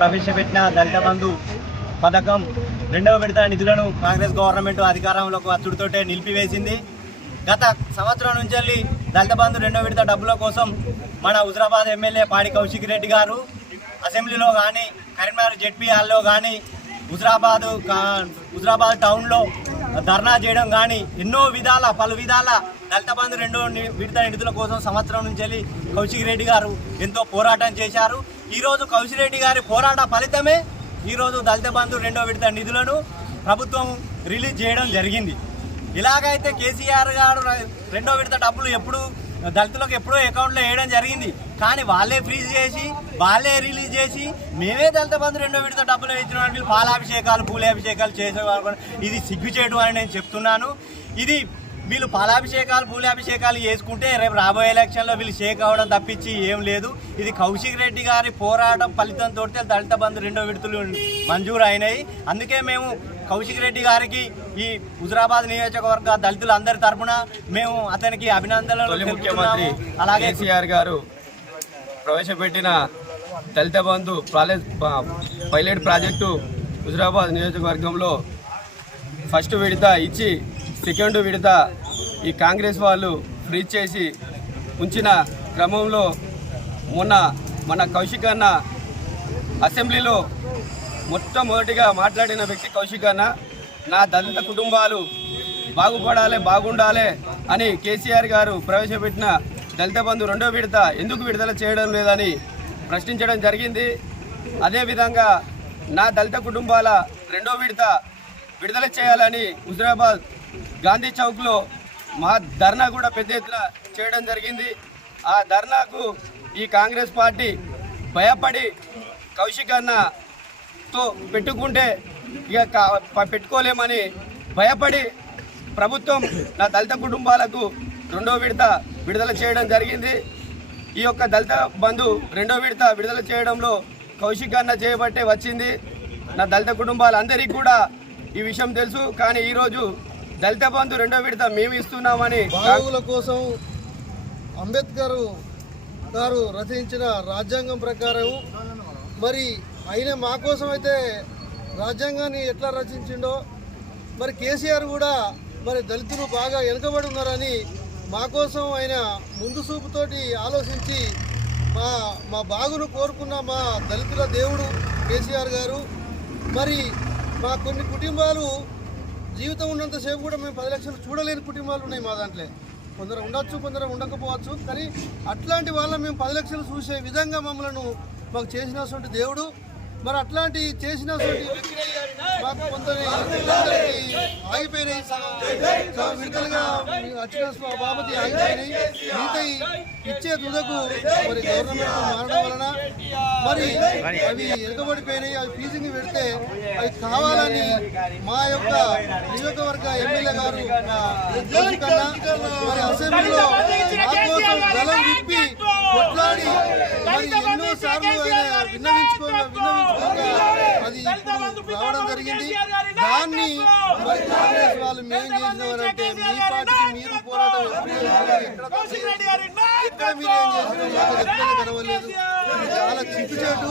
ప్రవేశపెట్టిన దళిత బంధు పథకం రెండవ విడత నిధులను కాంగ్రెస్ గవర్నమెంట్ అధికారంలోకి వచ్చుడుతోటే నిలిపివేసింది. గత సంవత్సరం నుంచి దళిత బంధు రెండవ విడత డబ్బుల కోసం మన హుజరాబాద్ ఎమ్మెల్యే పాడి కౌశిక్ రెడ్డి గారు అసెంబ్లీలో కానీ కరీంనగర్ జెడ్పీ హాల్లో కానీ హుజరాబాద్ టౌన్లో ధర్నా చేయడం కానీ ఎన్నో విధాల పలు విధాల దళిత బంధు రెండో విడత నిధుల కోసం సంవత్సరం నుంచి కౌశిక్ రెడ్డి గారు ఎంతో పోరాటం చేశారు. ఈరోజు కౌశిక్ రెడ్డి గారి పోరాట ఫలితమే ఈరోజు దళిత బంధు రెండో విడత నిధులను ప్రభుత్వం రిలీజ్ చేయడం జరిగింది. ఇలాగైతే కేసీఆర్ గారు రెండో విడత డబ్బులు దళితులకు ఎప్పుడో అకౌంట్లో వేయడం జరిగింది. కానీ వాళ్ళే ఫ్రీజ్ చేసి వాళ్ళే రిలీజ్ చేసి మేమే దళిత బంధు రెండో విడత డబ్బులు ఇచ్చిన వాళ్ళు పాలాభిషేకాలు పూలాభిషేకాలు చేసేవారు. ఇది సిగ్గుచేటు అని నేను చెప్తున్నాను. ఇది వీళ్ళు పాలాభిషేకాలు పూలాభిషేకాలు చేసుకుంటే రేపు రాబోయే ఎలక్షన్లో వీళ్ళు షేక్ అవ్వడం తప్పించి ఏం లేదు. ఇది కౌశిక్ రెడ్డి గారి పోరాటం ఫలితంతో దళిత బంధు రెండో విడతలు మంజూరు అయినాయి. అందుకే మేము కౌశిక్ రెడ్డి గారికి ఈ హుజరాబాద్ నియోజకవర్గ దళితులందరి తరఫున మేము అతనికి అభినందనలు ముఖ్యమంత్రి అలాగే కేసీఆర్ గారు ప్రవేశపెట్టిన దళిత బంధు పైలట్ ప్రాజెక్టు హుజరాబాద్ నియోజకవర్గంలో ఫస్ట్ విడత ఇచ్చి సెకండ్ విడత ఈ కాంగ్రెస్ వాళ్ళు ఫ్రీజ్ చేసి ఉంచిన క్రమంలో మన కౌశిక్ అన్న అసెంబ్లీలో మొట్టమొదటిగా మాట్లాడిన వ్యక్తి కౌశిక్ అన్న, నా దళిత కుటుంబాలు బాగుండాలి అని కేసీఆర్ గారు ప్రవేశపెట్టిన దళిత బంధు రెండో విడత ఎందుకు విడుదల చేయడం లేదని ప్రశ్నించడం జరిగింది. అదేవిధంగా నా దళిత కుటుంబాల రెండో విడత విడుదల చేయాలని హుజరాబాద్ గాంధీ చౌక్లో మా ధర్నా కూడా పెద్ద ఎత్తున చేయడం జరిగింది. ఆ ధర్నాకు ఈ కాంగ్రెస్ పార్టీ భయపడి కౌశిక్ అన్నతో పెట్టుకుంటే ఇక పెట్టుకోలేమని భయపడి ప్రభుత్వం నా దళిత కుటుంబాలకు రెండో విడత విడుదల చేయడం జరిగింది. ఈ యొక్క దళిత బంధు రెండో విడత విడుదల చేయడంలో కౌశిక్ అన్న చేయబట్టే వచ్చింది. నా దళిత కుటుంబాలందరికీ కూడా ఈ విషయం తెలుసు. కానీ ఈరోజు దళిత బంధు రెండో విడత మేము ఇస్తున్నామని బాగుల కోసం అంబేద్కర్ గారు రచించిన రాజ్యాంగం ప్రకారం మరి ఆయన మా కోసం అయితే రాజ్యాంగాన్ని ఎట్లా రచించిండో మరి కేసీఆర్ కూడా మరి దళితులు బాగా వెనుకబడి ఉన్నారని మా కోసం ఆయన ముందు చూపుతోటి ఆలోచించి మా బాగును కోరుకున్న మా దళితుల దేవుడు కేసీఆర్ గారు. మరి మా కొన్ని కుటుంబాలు జీవితం ఉన్నంతసేపు కూడా మేము 10 లక్షలు చూడలేని కుటుంబాలు ఉన్నాయి మా దాంట్లో. కొందరు ఉండొచ్చు, కొందరు ఉండకపోవచ్చు. కానీ అట్లాంటి వాళ్ళని మేము 10 లక్షలు చూసే విధంగా మాకు చేసినటువంటి దేవుడు. మరి అట్లాంటి చేసినటువంటి మాకు కొందరి ఆగిపోయినాయి, విడతలుగా వచ్చిన బాబతి ఆగిపోయినాయి. మిగతా ఇచ్చే తుదకు మరి గవర్నమెంట్ మారడం వలన మరి అవి ఎరగబడిపోయినాయి. అవి ఫీజింగ్ పెడితే అవి కావాలని మా యొక్క నియోజకవర్గ ఎమ్మెల్యే గారు కన్నా మరి అసెంబ్లీలో మా కోసం గలం విప్పి కొట్లాడి మరి ఎన్నో సార్లు ఆయన విన్నవించుకోగా అది రావడం జరిగింది. దాన్ని మరి కాంగ్రెస్ వాళ్ళు మేము చేసినవారంటే మీ పార్టీకి మీరు పోరాటం ఎక్కడ మీరేం చేసిన కనవలేదు. చాలా చిక్కుచేటు.